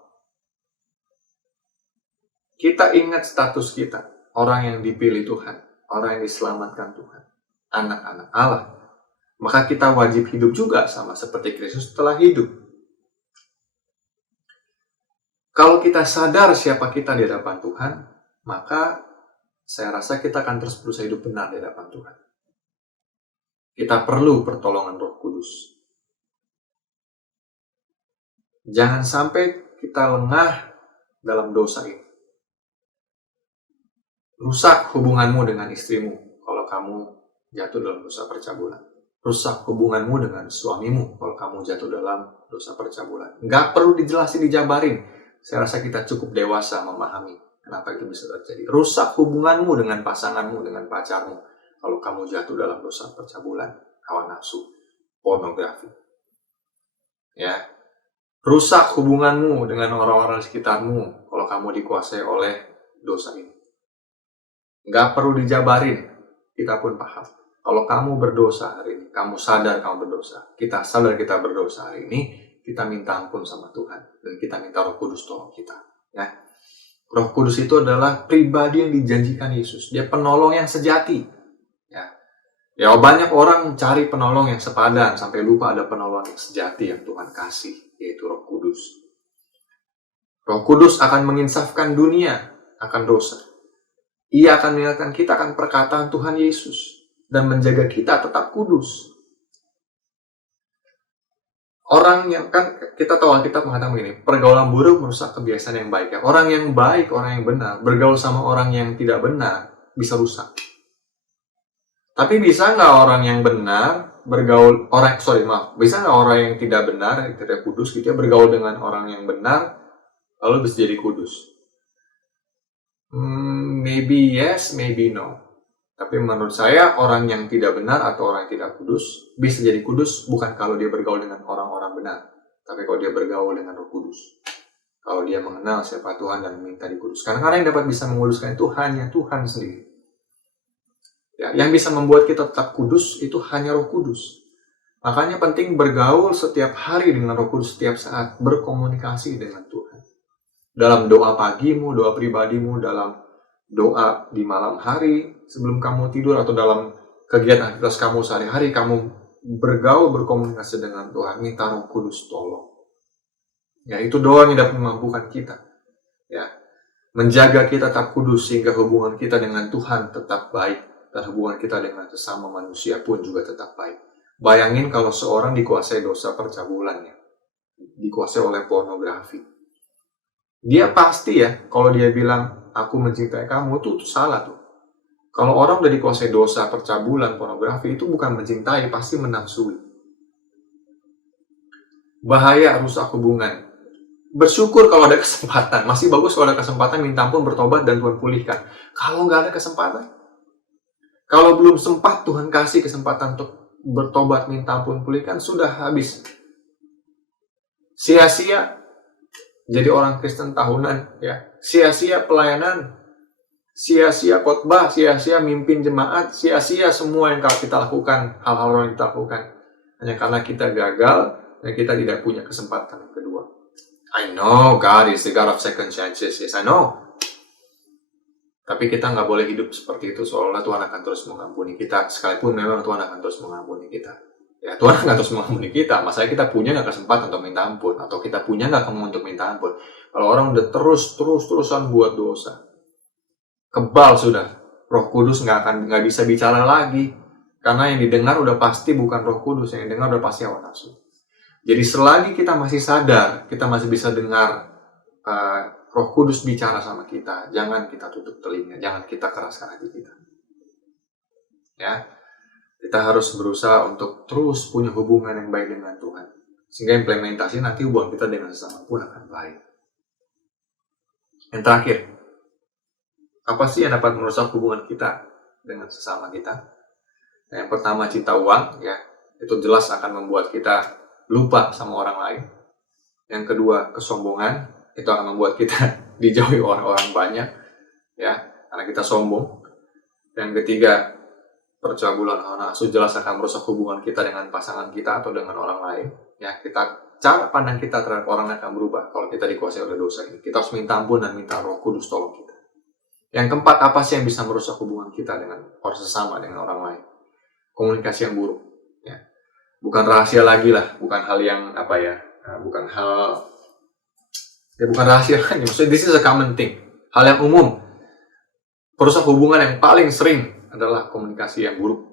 Kita ingat status kita, orang yang dipilih Tuhan, orang yang diselamatkan Tuhan, anak-anak Allah. Maka kita wajib hidup juga sama seperti Kristus telah hidup. Kalau kita sadar siapa kita di hadapan Tuhan, maka saya rasa kita akan terus berusaha hidup benar di hadapan Tuhan. Kita perlu pertolongan Roh Kudus. Jangan sampai kita lengah dalam dosa ini. Rusak hubunganmu dengan istrimu kalau kamu jatuh dalam dosa percabulan. Rusak hubunganmu dengan suamimu kalau kamu jatuh dalam dosa percabulan. Nggak perlu dijelasin, dijabarin. Saya rasa kita cukup dewasa memahami kenapa itu bisa terjadi. Rusak hubunganmu dengan pasanganmu, dengan pacarmu kalau kamu jatuh dalam dosa percabulan, hawa nafsu, pornografi. Ya. Rusak hubunganmu dengan orang-orang di sekitarmu kalau kamu dikuasai oleh dosa ini. Nggak perlu dijabarin, kita pun paham. Kalau kamu berdosa hari ini, kamu sadar kamu berdosa, kita sadar kita berdosa hari ini, kita minta ampun sama Tuhan. Dan kita minta Roh Kudus tolong kita. Ya. Roh Kudus itu adalah pribadi yang dijanjikan Yesus. Dia penolong yang sejati. Ya, banyak orang cari penolong yang sepadan sampai lupa ada penolong yang sejati yang Tuhan kasih, yaitu Roh Kudus. Roh Kudus akan menginsafkan dunia akan dosa. Ia akan mengingatkan kita akan perkataan Tuhan Yesus dan menjaga kita tetap kudus. Orang yang kan kita tahu Alkitab mengatakan begini, pergaulan buruk merusak kebiasaan yang baik. Ya. Orang yang baik, orang yang benar, bergaul sama orang yang tidak benar bisa rusak. Tapi bisa nggak orang yang benar bergaul bisa nggak orang yang tidak benar, yang tidak kudus, gitu ya, bergaul dengan orang yang benar lalu bisa jadi kudus? Maybe yes, maybe no. Tapi menurut saya orang yang tidak benar atau orang yang tidak kudus bisa jadi kudus bukan kalau dia bergaul dengan orang-orang benar, tapi kalau dia bergaul dengan Roh Kudus. Kalau dia mengenal siapa Tuhan dan minta dikuduskan. Karena yang dapat bisa menguduskan itu hanya Tuhan sendiri. Ya, yang bisa membuat kita tetap kudus itu hanya Roh Kudus. Makanya penting bergaul setiap hari dengan Roh Kudus, setiap saat berkomunikasi dengan Tuhan. Dalam doa pagimu, doa pribadimu, dalam doa di malam hari sebelum kamu tidur, atau dalam kegiatan aktivitas kamu sehari-hari, kamu bergaul, berkomunikasi dengan Tuhan, minta Roh Kudus tolong. Ya, itu doa yang dapat memampukan kita. Ya, menjaga kita tetap kudus sehingga hubungan kita dengan Tuhan tetap baik. Dan hubungan kita dengan sesama manusia pun juga tetap baik. Bayangin kalau seorang dikuasai dosa percabulannya. dikuasai oleh pornografi. Dia pasti ya, kalau dia bilang aku mencintai kamu itu salah tuh. Kalau orang udah dikuasai dosa percabulan, pornografi, itu bukan mencintai, pasti menafsui. Bahaya, rusak hubungan. Bersyukur kalau ada kesempatan. Masih bagus kalau ada kesempatan, minta ampun, bertobat, dan Tuhan pulihkan. Kalau nggak ada kesempatan, kalau belum sempat Tuhan kasih kesempatan untuk bertobat, minta ampun, pulihkan, sudah habis. Sia-sia jadi orang Kristen tahunan, ya. Sia-sia pelayanan, sia-sia khotbah, sia-sia mimpin jemaat, sia-sia semua yang kita lakukan, hal-hal yang kita lakukan. Hanya karena kita gagal dan kita tidak punya kesempatan kedua. I know God is the God of second chances. Yes, I know. Tapi kita nggak boleh hidup seperti itu, seolah-olah Tuhan akan terus mengampuni kita. Sekalipun memang Tuhan akan terus mengampuni kita. Ya, Tuhan akan terus mengampuni kita. Masalahnya kita punya nggak kesempatan untuk minta ampun, atau kita punya nggak kemauan untuk minta ampun. Kalau orang udah terus-terusan buat dosa, kebal sudah, Roh Kudus nggak bisa bicara lagi, karena yang didengar udah pasti bukan Roh Kudus, yang didengar udah pasti hawa nafsu. Jadi selagi kita masih sadar, kita masih bisa dengar Roh Kudus bicara sama kita, jangan kita tutup telinga, jangan kita keraskan hati kita. Ya. Kita harus berusaha untuk terus punya hubungan yang baik dengan Tuhan. Sehingga implementasi nanti hubungan kita dengan sesama pun akan baik. Yang terakhir, apa sih yang dapat merusak hubungan kita dengan sesama kita? Yang pertama, cinta uang, ya. Itu jelas akan membuat kita lupa sama orang lain. Yang kedua, kesombongan. Itu akan membuat kita dijauhi orang-orang banyak, ya, karena kita sombong. Yang ketiga, percabulan hawa nafsu jelas akan merusak hubungan kita dengan pasangan kita atau dengan orang lain. Ya, cara pandang kita terhadap orang akan berubah kalau kita dikuasai oleh dosa ini. Kita harus minta ampun dan minta Roh Kudus tolong kita. Yang keempat, apa sih yang bisa merusak hubungan kita dengan orang sesama, dengan orang lain? Komunikasi yang buruk. Ya. Bukan rahasia lagi lah, bukan hal yang bukan rahasia lagi. Maksudnya this is a common thing, hal yang umum. Perusak hubungan yang paling sering adalah komunikasi yang buruk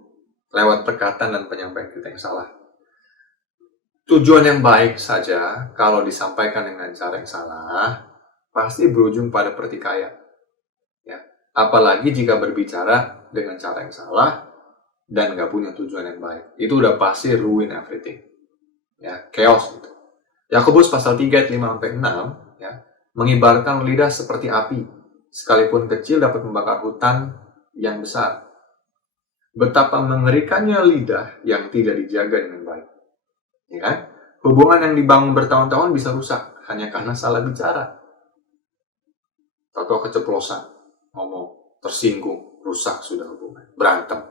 lewat perkataan dan penyampaian kita yang salah. Tujuan yang baik saja kalau disampaikan dengan cara yang salah pasti berujung pada pertikaian. Ya. Apalagi jika berbicara dengan cara yang salah dan nggak punya tujuan yang baik, itu udah pasti ruin everything. Ya, chaos gitu. Yakobus pasal 3 ayat 5-6 ya, mengibaratkan lidah seperti api, sekalipun kecil dapat membakar hutan yang besar. Betapa mengerikannya lidah yang tidak dijaga dengan baik. Ya kan? Hubungan yang dibangun bertahun-tahun bisa rusak hanya karena salah bicara. Atau keceplosan, ngomong, tersinggung, rusak sudah hubungan, berantem.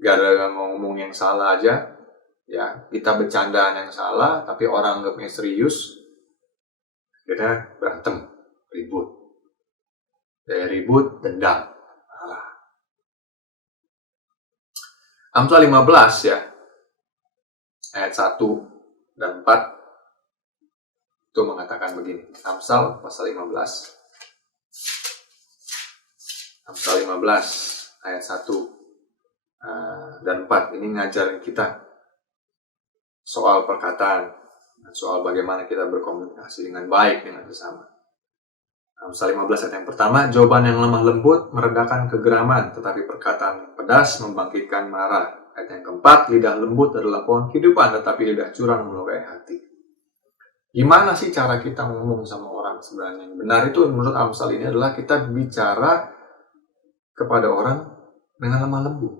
Gara-gara ngomong yang salah aja, ya, kita bercandaan yang salah, tapi orang anggapnya serius, kita berantem, ribut. Dari ribut, dendam. Amsal 15 ya, ayat 1 dan 4 itu mengatakan begini. Amsal pasal 15. Amsal 15 ayat 1 dan 4 ini ngajarin kita soal perkataan, soal bagaimana kita berkomunikasi dengan baik dengan sesama. Amsal 15 ayat yang pertama, jawaban yang lemah lembut meredakan kegeraman, tetapi perkataan pedas membangkitkan marah. Ayat yang keempat, lidah lembut adalah pohon kehidupan, tetapi lidah curang melukai hati. Gimana sih cara kita ngomong sama orang sebenarnya? Yang benar itu menurut Amsal ini adalah kita bicara kepada orang dengan lemah lembut.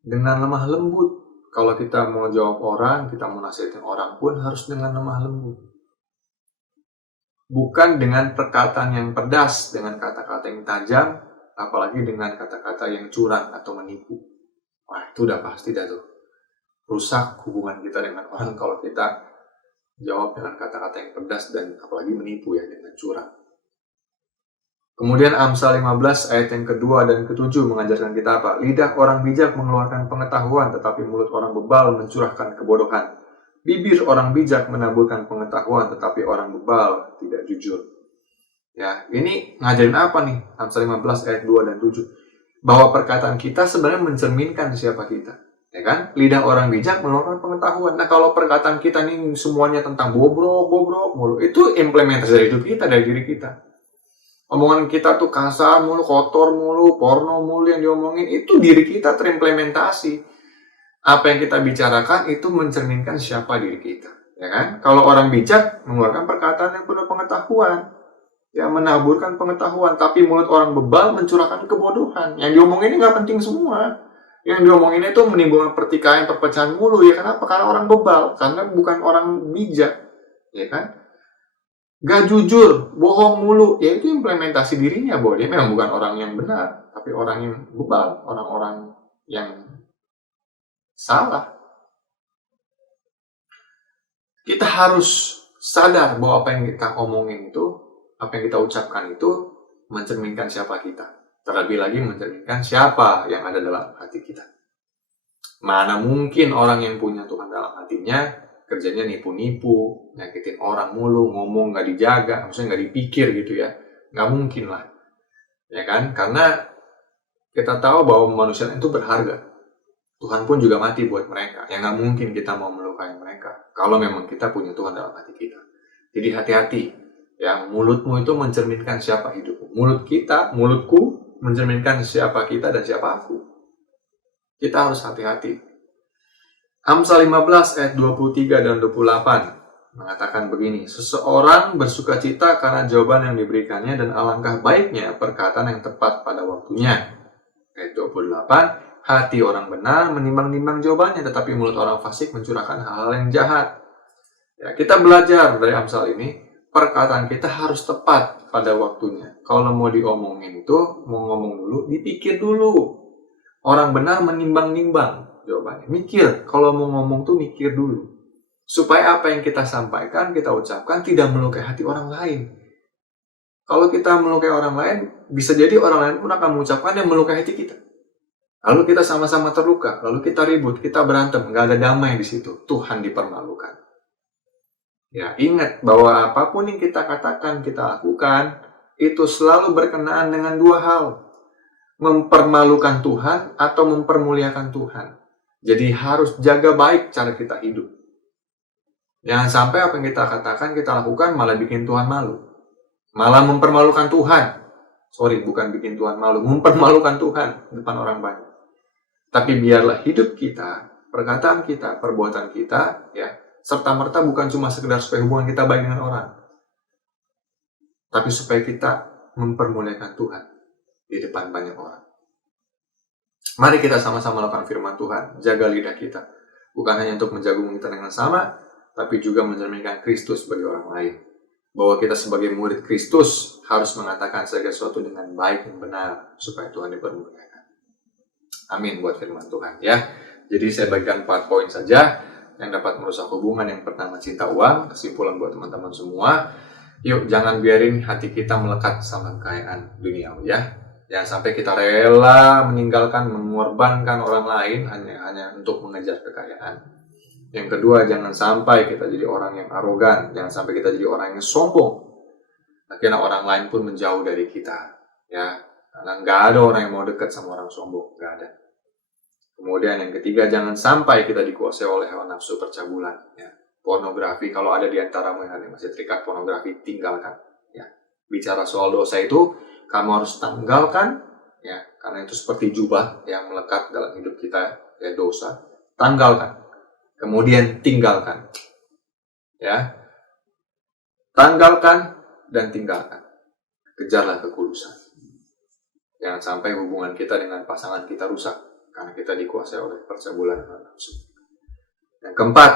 Dengan lemah lembut. Kalau kita mau jawab orang, kita mau nasihatin orang pun harus dengan lemah lembut. Bukan dengan perkataan yang pedas, dengan kata-kata yang tajam, apalagi dengan kata-kata yang curang atau menipu. Wah, itu udah pasti dah tuh. Rusak hubungan kita dengan orang kalau kita jawab dengan kata-kata yang pedas dan apalagi menipu ya, dengan curang. Kemudian Amsal 15 ayat yang kedua dan ketujuh mengajarkan kita apa? Lidah orang bijak mengeluarkan pengetahuan, tetapi mulut orang bebal mencurahkan kebodohan. Bibir orang bijak menaburkan pengetahuan, tetapi orang bebal tidak jujur. Ya, ini ngajarin apa nih? Amsal 15 ayat 2 dan 7. Bahwa perkataan kita sebenarnya mencerminkan siapa kita. Ya kan? Lidah orang bijak mengeluarkan pengetahuan. Nah, kalau perkataan kita nih semuanya tentang bobrok mulu, itu implementasi dari hidup kita, dari diri kita. Omongan kita tuh kasar mulu, kotor mulu, porno mulu yang diomongin, itu diri kita terimplementasi. Apa yang kita bicarakan itu mencerminkan siapa diri kita. Ya kan? Kalau orang bijak mengeluarkan perkataan yang penuh pengetahuan, ya menaburkan pengetahuan, tapi mulut orang bebal mencurahkan kebodohan. Yang diomongin ini nggak penting semua. Yang diomongin itu menimbulkan pertikaian, perpecahan mulu. Ya kenapa? Karena orang bebal, karena bukan orang bijak. Ya kan? Gak jujur, bohong mulu, ya itu implementasi dirinya bahwa dia memang bukan orang yang benar, tapi orang yang bebal, orang-orang yang salah. Kita harus sadar bahwa apa yang kita omongin itu, apa yang kita ucapkan itu mencerminkan siapa kita. Terlebih lagi mencerminkan siapa yang ada dalam hati kita. Mana mungkin orang yang punya Tuhan dalam hatinya kerjanya nipu-nipu, nyakitin orang mulu, ngomong gak dijaga, maksudnya gak dipikir gitu ya. Gak mungkin lah. Ya kan? Karena kita tahu bahwa manusia itu berharga. Tuhan pun juga mati buat mereka. Ya gak mungkin kita mau melukai mereka. Kalau memang kita punya Tuhan dalam hati kita. Jadi hati-hati. Ya, mulutmu itu mencerminkan siapa hidupmu. Mulutku mencerminkan siapa kita dan siapa aku. Kita harus hati-hati. Amsal 15 ayat 23 dan 28 mengatakan begini, seseorang bersuka cita karena jawaban yang diberikannya dan alangkah baiknya perkataan yang tepat pada waktunya. Ayat 28, hati orang benar menimbang-nimbang jawabannya, tetapi mulut orang fasik mencurahkan hal-hal yang jahat. Ya, kita belajar dari Amsal ini, perkataan kita harus tepat pada waktunya. Kalau mau diomongin itu, mau ngomong dulu, dipikir dulu. Orang benar menimbang-nimbang jawabannya. Mikir, kalau mau ngomong tuh mikir dulu. Supaya apa yang kita sampaikan, kita ucapkan tidak melukai hati orang lain. Kalau kita melukai orang lain, bisa jadi orang lain pun akan mengucapkan yang melukai hati kita. Lalu kita sama-sama terluka, lalu kita ribut, kita berantem, nggak ada damai di situ. Tuhan dipermalukan. Ya, ingat bahwa apapun yang kita katakan, kita lakukan, itu selalu berkenaan dengan dua hal. Mempermalukan Tuhan atau mempermuliakan Tuhan. Jadi harus jaga baik cara kita hidup. Jangan sampai apa yang kita katakan, kita lakukan malah bikin Tuhan malu. Malah mempermalukan Tuhan. Bukan bikin Tuhan malu. Mempermalukan Tuhan di depan orang banyak. Tapi biarlah hidup kita, perkataan kita, perbuatan kita, ya, serta-merta bukan cuma sekedar supaya hubungan kita baik dengan orang. Tapi supaya kita mempermuliakan Tuhan di depan banyak orang. Mari kita sama-sama lakukan firman Tuhan, jaga lidah kita. Bukan hanya untuk menjaga kita dengan sama, tapi juga mencerminkan Kristus bagi orang lain. Bahwa kita sebagai murid Kristus harus mengatakan segala sesuatu dengan baik dan benar, supaya Tuhan dipermuliakan. Amin buat firman Tuhan ya. Jadi saya bagikan 4 poin saja yang dapat merusak hubungan. Yang pertama, cinta uang. Kesimpulan buat teman-teman semua, yuk jangan biarin hati kita melekat sama kekayaan duniawi ya. Jangan sampai kita rela meninggalkan, mengorbankan orang lain hanya untuk mengejar kekayaan. Yang kedua, jangan sampai kita jadi orang yang arogan, jangan sampai kita jadi orang yang sombong. Akhirnya orang lain pun menjauh dari kita, ya. Karena nggak ada orang yang mau dekat sama orang sombong, nggak ada. Kemudian yang ketiga, jangan sampai kita dikuasai oleh hawa nafsu percabulan, ya. Pornografi, kalau ada di antaramu yang masih terikat pornografi, tinggalkan. Ya. Bicara soal dosa itu, kamu harus tanggalkan, ya, karena itu seperti jubah yang melekat dalam hidup kita, ya, dosa. Tanggalkan, kemudian tinggalkan, ya, tanggalkan dan tinggalkan. Kejarlah kekudusan. Jangan sampai hubungan kita dengan pasangan kita rusak karena kita dikuasai oleh percabulan dan nafsu. Yang keempat,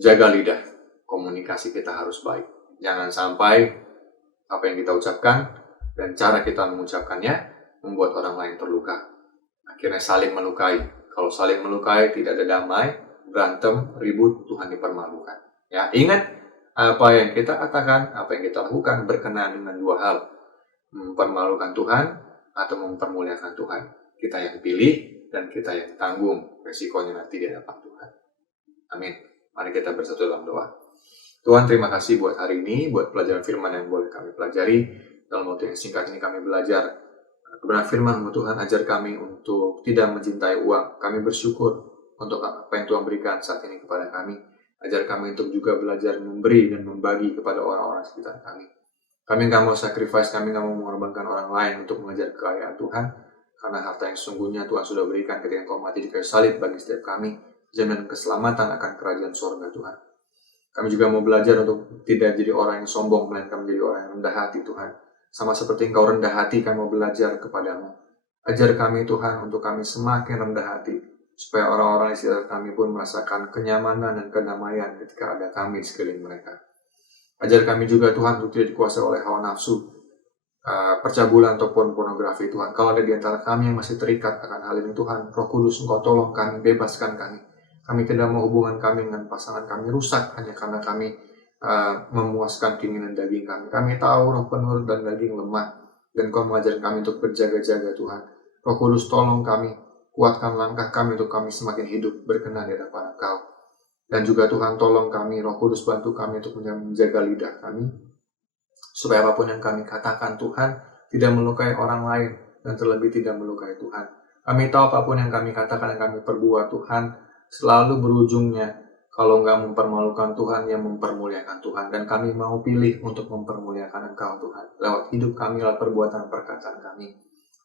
jaga lidah. Komunikasi kita harus baik. Jangan sampai apa yang kita ucapkan dan cara kita mengucapkannya membuat orang lain terluka. Akhirnya saling melukai. Kalau saling melukai, tidak ada damai, berantem, ribut, Tuhan dipermalukan. Ya, ingat apa yang kita katakan, apa yang kita lakukan berkenaan dengan dua hal. Mempermalukan Tuhan atau mempermuliakan Tuhan. Kita yang pilih dan kita yang tanggung resikonya nanti di hadapan Tuhan. Amin. Mari kita bersatu dalam doa. Tuhan, terima kasih buat hari ini, buat pelajaran firman yang boleh kami pelajari. Dalam waktu yang singkat ini kami belajar kebenaran firman-Mu Tuhan, ajar kami untuk tidak mencintai uang. Kami bersyukur untuk apa yang Tuhan berikan saat ini kepada kami. Ajar kami untuk juga belajar memberi dan membagi kepada orang-orang sekitar kami. Kami nggak mau sacrifice, kami nggak mau mengorbankan orang lain untuk mengejar kekayaan Tuhan. Karena harta yang sesungguhnya Tuhan sudah berikan ketika Engkau mati di kayu salib bagi setiap kami. Jaminan keselamatan akan kerajaan surga Tuhan. Kami juga mau belajar untuk tidak jadi orang yang sombong, melainkan menjadi orang yang rendah hati Tuhan. Sama seperti Engkau rendah hati, kami mau belajar kepadamu. Ajar kami Tuhan untuk kami semakin rendah hati, supaya orang-orang di sekitar kami pun merasakan kenyamanan dan kedamaian ketika ada kami di sekeliling mereka. Ajar kami juga Tuhan untuk tidak dikuasai oleh hawa nafsu, percabulan ataupun pornografi Tuhan. Kalau ada di antara kami yang masih terikat akan hal ini Tuhan, Roh Kudus Engkau tolong kami, bebaskan kami. Kami tidak mau hubungan kami dengan pasangan kami rusak hanya karena kami memuaskan keinginan daging kami. Kami tahu roh penurut dan daging lemah, dan Kau mengajar kami untuk berjaga-jaga Tuhan. Roh Kudus tolong kami, kuatkan langkah kami untuk kami semakin hidup berkenan di hadapan Engkau. Dan juga Tuhan tolong kami, Roh Kudus bantu kami untuk menjaga lidah kami, supaya apapun yang kami katakan Tuhan tidak melukai orang lain dan terlebih tidak melukai Tuhan. Kami tahu apapun yang kami katakan, yang kami perbuat Tuhan, selalu berujungnya kalau nggak mempermalukan Tuhan, yang mempermuliakan Tuhan. Dan kami mau pilih untuk mempermuliakan Engkau Tuhan, lewat hidup kami, lewat perbuatan perkataan kami.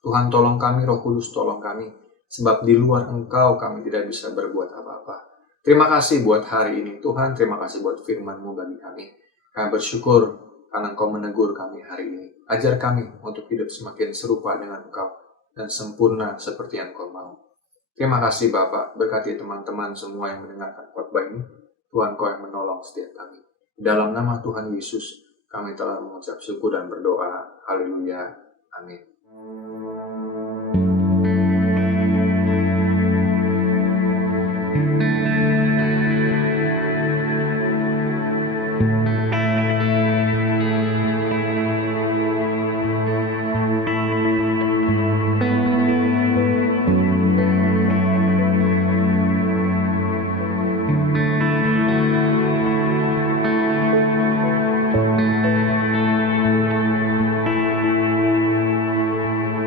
Tuhan tolong kami, Roh Kudus tolong kami, sebab di luar Engkau kami tidak bisa berbuat apa-apa. Terima kasih buat hari ini Tuhan, terima kasih buat firman-Mu bagi kami. Kami bersyukur karena Engkau menegur kami hari ini. Ajar kami untuk hidup semakin serupa dengan Engkau dan sempurna seperti yang Engkau mau. Terima kasih Bapak, berkati teman-teman semua yang mendengarkan khotbah ini. Tuhan Kau yang menolong setiap kami. Dalam nama Tuhan Yesus, kami telah mengucap syukur dan berdoa. Haleluya. Amin.